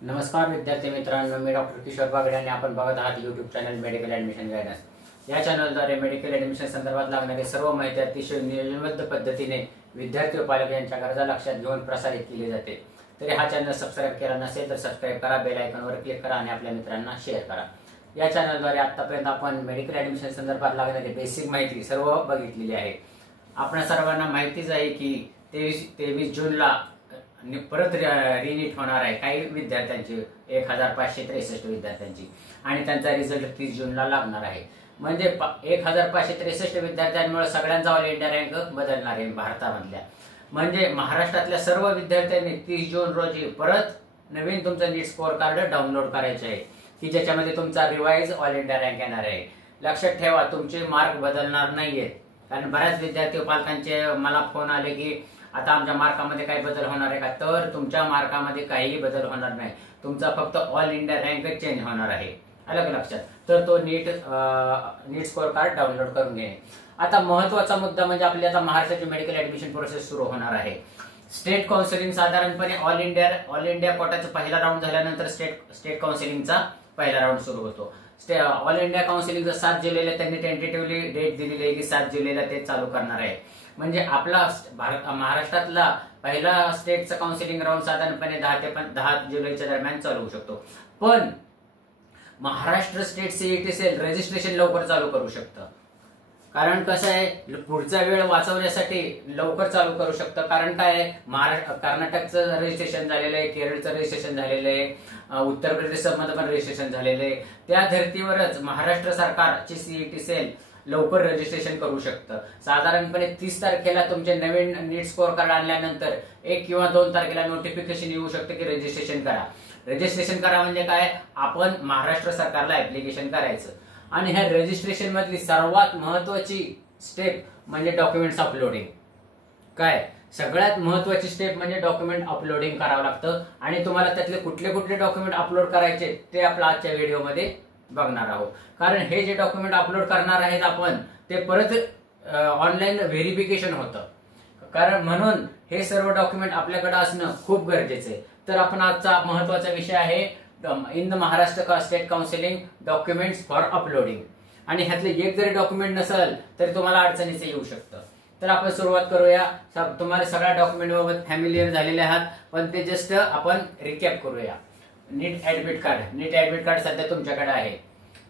नमस्कार विद्यार्थी मित्रांनो, मी डॉक्टर किशोर बागडे आणि आपण बघत आहात YouTube channel medical admission guidance. या चॅनलद्वारे मेडिकल ॲडमिशन संदर्भात लागणारी सर्व माहिती अतिशय नियोजनबद्ध पद्धतीने विद्यार्थी व पालक यांच्या गरजा लक्षात घेऊन प्रसारित केली जाते। तरी हा चॅनल सबस्क्राइब केला नसेल तर सबस्क्राइब करा, बेल आयकॉनवर क्लिक करा आणि आपल्या मित्रांना शेअर करा। या चॅनलद्वारे आतापर्यंत आपण मेडिकल ॲडमिशन संदर्भात लागणारी बेसिक माहिती सर्व बघितलेली आहे। आपल्या सर्वांना माहितीच आहे की 23 जूनला परत रिनीट होणार आहे काही विद्यार्थ्यांची, 1563 विद्यार्थ्यांची, आणि त्यांचा रिझल्ट 30 जूनला लागणार आहे। म्हणजे 1563 विद्यार्थ्यांमुळे सगळ्यांचा ऑल इंडिया रँक बदलणार आहे भारतामधल्या। म्हणजे महाराष्ट्रातल्या सर्व विद्यार्थ्यांनी 30 जून रोजी परत नवीन तुमचं नीट स्कोअर कार्ड डाउनलोड करायचे आहे की ज्याच्यामध्ये तुमचा रिवाइज ऑल इंडिया रँक येणार आहे। लक्षात ठेवा, तुमचे मार्क बदलणार नाहीयेत, कारण बऱ्याच विद्यार्थी पालकांचे मला फोन आले की आता आमच्या मार्कामध्ये काही बदल होणार आहे का? तर तुमच्या मार्कामध्ये काहीही बदल होणार नाही, तुमचा फक्त ऑल इंडिया रँक चेंज होणार आहे। अलग लक्षात, तर तो नीट स्कोअर कार्ड डाउनलोड करून घे। आता महत्वाचा मुद्दा म्हणजे आपली आता महाराष्ट्राची मेडिकल ॲडमिशन प्रोसेस सुरू होणार आहे। स्टेट काउन्सिलिंग साधारणपणे ऑल इंडिया कोटाचा पहिला राऊंड झाल्यानंतर स्टेट काउन्सिलिंगचा पहिला राऊंड सुरू होतो। ऑल इंडिया काउन्सिलिंग 7 जुलैला त्यांनी टेंटेटिव्हली डेट दिलेली आहे की 7 जुलैला ते चालू करणार आहे। म्हणजे आपला महाराष्ट्रातला पहिला स्टेटचा काउन्सिलिंग राऊंड साधारणपणे 10 जुलैच्या दरम्यान चालू होऊ शकतो। पण Maharashtra state CET cell registration लवकर चालू करू शकतं, कारण कसं आहे, पुढचा वेळ वाचवण्यासाठी लवकर चालू करू शकतं। कारण काय आहे, कर्नाटकचं रजिस्ट्रेशन झालेलं आहे, केरळचं रजिस्ट्रेशन झालेलं आहे, उत्तर प्रदेशमध्ये पण रजिस्ट्रेशन झालेलं आहे। त्या धर्तीवरच महाराष्ट्र सरकारची सीईटी सेल लवकर रजिस्ट्रेशन करू शकतं। साधारणपणे 30 तारखेला तुमचे नवीन नीट स्कोअर कार्ड आणल्यानंतर 1 किंवा 2 तारखेला नोटिफिकेशन येऊ शकतं की रजिस्ट्रेशन करा। रजिस्ट्रेशन करा म्हणजे काय, आपण महाराष्ट्र सरकारला ऍप्लिकेशन करायचं। आणि ह्या रजिस्ट्रेशन मधली सर्वात महत्वाची स्टेप म्हणजे डॉक्युमेंट्स अपलोडिंग। काय सगळ्यात महत्वाची स्टेप म्हणजे डॉक्युमेंट अपलोडिंग करावं लागतं, आणि तुम्हाला त्यातले कुठले कुठले डॉक्युमेंट अपलोड करायचे ते आपल्या आजच्या व्हिडिओमध्ये बघणार आहोत। कारण हे जे डॉक्युमेंट अपलोड करणार आहेत आपण, ते परत ऑनलाईन व्हेरिफिकेशन होतं, कारण म्हणून हे सर्व डॉक्युमेंट आपल्याकडे असणं खूप गरजेचं आहे। तर आपण आजचा महत्वाचा विषय आहे in the Maharashtra state counselling documents for uploading. आणि ह्यातले एक जरी डॉक्युमेंट नसेल तरी तुम्हाला अडचणीचं येऊ शकतं। तर आपण सुरुवात करूया। तुम्हाला सगळ्या डॉक्युमेंट बाबत फॅमिलियर झालेले आहात, पण ते जस्ट आपण रिकॅप करूया। नीट ऍडमिट कार्ड सध्या तुमच्याकडे आहे।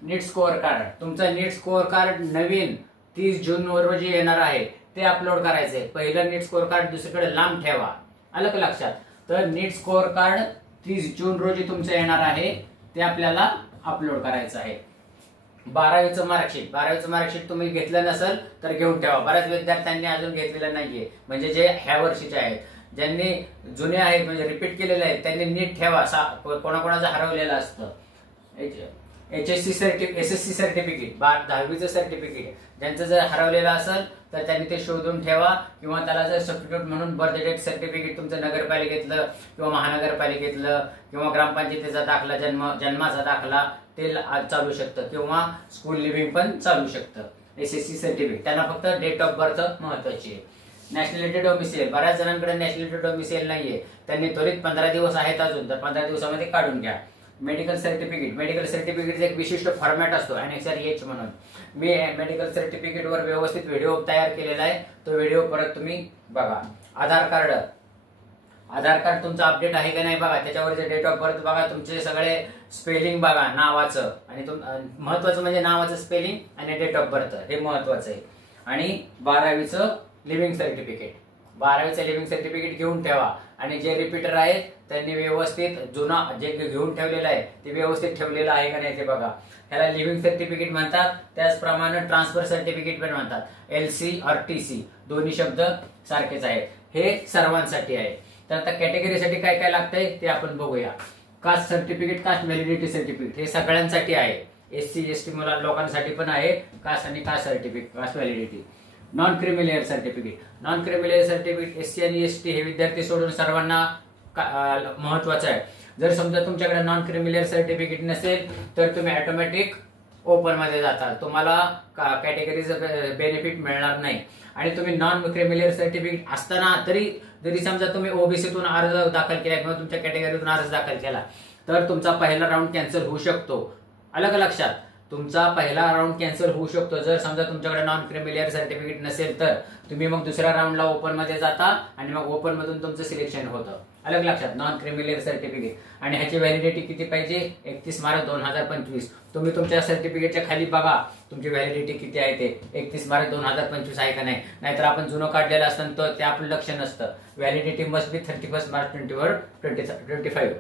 नीट स्कोअर कार्ड, तुमचं नीट स्कोअर कार्ड नवीन 30 जून रोजी येणार आहे, ते अपलोड करायचंय। पहिलं नीट स्कोअर कार्ड दुसरीकडे लांब ठेवा, अलग लक्षात। तर नीट स्कोअर कार्ड 30 जून रोजी तुमचं येणार आहे, ते आपल्याला अपलोड करायचं आहे। 12वीचं मार्कशीट तुम्ही घेतलं नसेल तर घेऊन ठेवा। बऱ्याच विद्यार्थ्यांनी अजून घेतलेलं नाहीये, म्हणजे जे ह्या वर्षीचे आहेत, ज्यांनी जुने आहेत म्हणजे रिपीट केलेले आहेत त्यांनी नीट ठेवा। कोणाकोणाचं हरवलेलं असतं। एसएससी सर्टिफिकेट, 10वीचं सर्टिफिकेट ज्यांचं जर हरवलेलं असेल तर त्यांनी ते शोधून ठेवा, किंवा त्याला जर सबस्टिट्यूट म्हणून बर्थ डेट सर्टिफिकेट तुमचं नगरपालिकेतलं किंवा महानगरपालिकेतलं किंवा ग्रामपंचायतीचा दाखला, जन्माचा दाखला ते चालू शकतं, किंवा स्कूल लिव्हिंग पण चालू शकतं। एसएससी सर्टिफिकेट, त्यांना फक्त डेट ऑफ बर्थ महत्वाची आहे। नॅशनॅलिटी डोमिसाईल, बऱ्याच जणांकडे नॅशनॅलिटी डोमिसाईल नाहीये, त्यांनी त्वरित 15 दिवस आहेत अजून, तर 15 दिवसामध्ये काढून घ्या। मेडिकल सर्टिफिकेटचा एक विशिष्ट फॉर्मॅट असतो अनेक्सर एच म्हणून। मी मेडिकल सर्टिफिकेटवर व्यवस्थित व्हिडिओ तयार केलेला आहे, तो व्हिडिओ परत तुम्ही बघा। आधार कार्ड तुमचं अपडेट आहे का नाही बघा, त्याच्यावरचे डेट ऑफ बर्थ बघा, तुमचे सगळे स्पेलिंग बघा नावाचं, आणि महत्वाचं म्हणजे नावाचं स्पेलिंग आणि डेट ऑफ बर्थ, हे महत्वाचं आहे। आणि 12वीचं लिव्हिंग सर्टिफिकेट घेऊन ठेवा। आणि जे रिपीटर आहेत त्यांनी व्यवस्थित जुना जे घेऊन ठेवलेलं आहे ते व्यवस्थित ठेवलेलं आहे का नाही ते बघा। ह्याला लिव्हिंग सर्टिफिकेट म्हणतात, त्याचप्रमाणे ट्रान्सफर सर्टिफिकेट पण म्हणतात। एलसी और टीसी दोन्ही शब्द सारखेच आहेत, हे सर्वांसाठी आहे। तर आता कॅटेगरीसाठी काय काय लागतंय ते आपण बघूया। Caste certificate, caste validity certificate हे सगळ्यांसाठी आहे। एससी एसटी लोकांसाठी पण आहे कास्ट आणि caste certificate, caste validity. Non creamy layer certificate SC आणि एसटी हे विद्यार्थी सोडून सर्वांना महत्वाचं आहे। जर समजा तुमच्याकडे नॉन क्रिमिलेअर सर्टिफिकेट नसेल तर तुम्ही ऑटोमॅटिक ओपन मध्ये जाता, तुम्हाला कॅटेगरीचं बेनिफिट मिळणार नाही। आणि तुम्ही नॉन क्रिमिलेअर सर्टिफिकेट असताना जरी समजा तुम्ही ओबीसीतून अर्ज दाखल केला किंवा तुमच्या कॅटेगरीतून अर्ज दाखल केला, तर तुमचा पहिला राऊंड कॅन्सल होऊ शकतो. अलग लक्षात, तुमचा पहिला राऊंड कॅन्सल होऊ शकतो. जर समजा तुमच्याकडे नॉन क्रिमी सर्टिफिकेट नसेल तर तुम्ही मग दुसऱ्या राऊंडला ओपन मध्ये जाता आणि मग ओपन मधून तुमचं सिलेक्शन होतं. अलग लक्षात, नॉन क्रिमी सर्टिफिकेट. आणि ह्याची व्हॅलिडिटी किती पाहिजे? 31 मार्च 2025. तुम्ही तुमच्या सर्टिफिकेटच्या खाली बघा तुमची व्हॅलिडिटी किती आहे ते. 31 मार्च 2025 आहे का नाही. नाहीतर आपण जुनं काढलेलं असतं तर ते आपलं लक्ष नसतं. Validity must be 31 March 2025.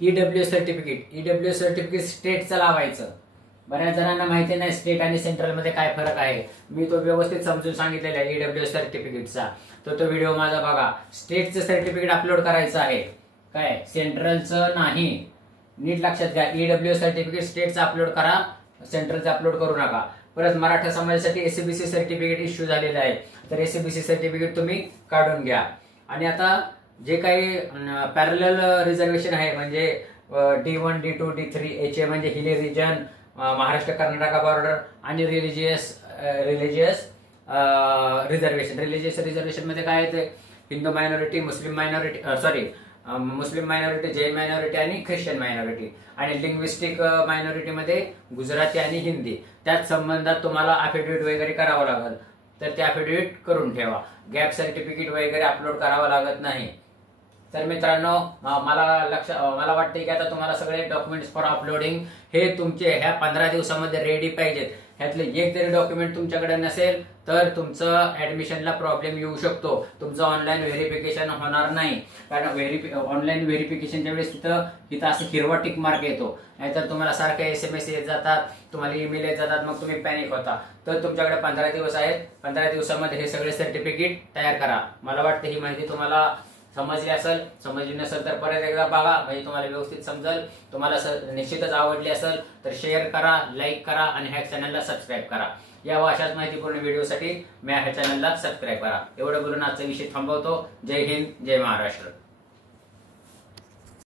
EWS certificate. EWS certificate स्टेटचं लावायचं. बऱ्याच जणांना माहिती नाही स्टेट आणि सेंट्रल मध्ये काय फरक आहे. मी तो व्यवस्थित समजून सांगितलेला आहे ईडब्ल्यूएस सर्टिफिकेटचा. तो व्हिडिओ माझा बघा. स्टेटचं सर्टिफिकेट अपलोड करायचं आहे, काय सेंट्रलचं नाही. नीट लक्षात घ्या. ईडब्ल्यूएस सर्टिफिकेट स्टेटचं अपलोड करा, सेंट्रलचं अपलोड करू नका. परत मराठा समाजासाठी एससीबीसी सर्टिफिकेट इश्यू झालेलं आहे, तर एससीबीसी सर्टिफिकेट तुम्ही काढून घ्या. आणि आता जे काही पॅरलल रिझर्वेशन आहे म्हणजे D1, D2, D3, HA म्हणजे हिली रिजन, महाराष्ट्र कर्नाटका बॉर्डर आणि रिलिजियस रिझर्वेशन मध्ये काय येते? हिंदू मायनॉरिटी, मुस्लिम मायनॉरिटी, जैन मायनॉरिटी आणि ख्रिश्चन मायनॉरिटी. आणि लिंग्विस्टिक मायनॉरिटी मध्ये गुजराती आणि हिंदी. त्याच संबंधात तुम्हाला अफिडेव्हिट वगैरे करावं लागेल, तर ते अफिडेव्हिट करून ठेवा. गॅप सर्टिफिकेट वगैरे अपलोड करावं लागत नाही. तर मित्रांनो, मला वाटते की आता तुम्हाला सगळे डॉक्युमेंट्स फॉर अपलोडिंग हे तुमचे ह्या 15 दिवसामध्ये रेडी पाहिजेत. ह्यातले एक जरी डॉक्युमेंट तुमच्याकडे नसेल तर तुमचं ऍडमिशनला प्रॉब्लेम येऊ शकतो. तुमचं ऑनलाईन व्हेरिफिकेशन होणार नाही. कारण ऑनलाईन व्हेरिफिकेशनच्या वेळेस तिथं असं हिरवा टिक मार्क येतो. नाहीतर तुम्हाला सारखे SMS येत जातात, तुम्हाला ईमेल येत जातात, मग तुम्ही पॅनिक होता. तर तुमच्याकडे 15 दिवस आहेत. 15 दिवसामध्ये हे सगळे सर्टिफिकेट तयार करा. मला वाटतं ही माहिती तुम्हाला समजली असेल. समजली नसेल तर परत एकदा बघा, म्हणजे तुम्हाला व्यवस्थित समजेल. तुम्हाला निश्चितच आवडली असेल तर शेअर करा, लाईक करा आणि ह्या चॅनलला सबस्क्राईब करा. या अशाच माहितीपूर्ण व्हिडिओसाठी ह्या चॅनलला सबस्क्राईब करा. एवढं बोलून आजचा विषय थांबवतो. जय हिंद, जय महाराष्ट्र.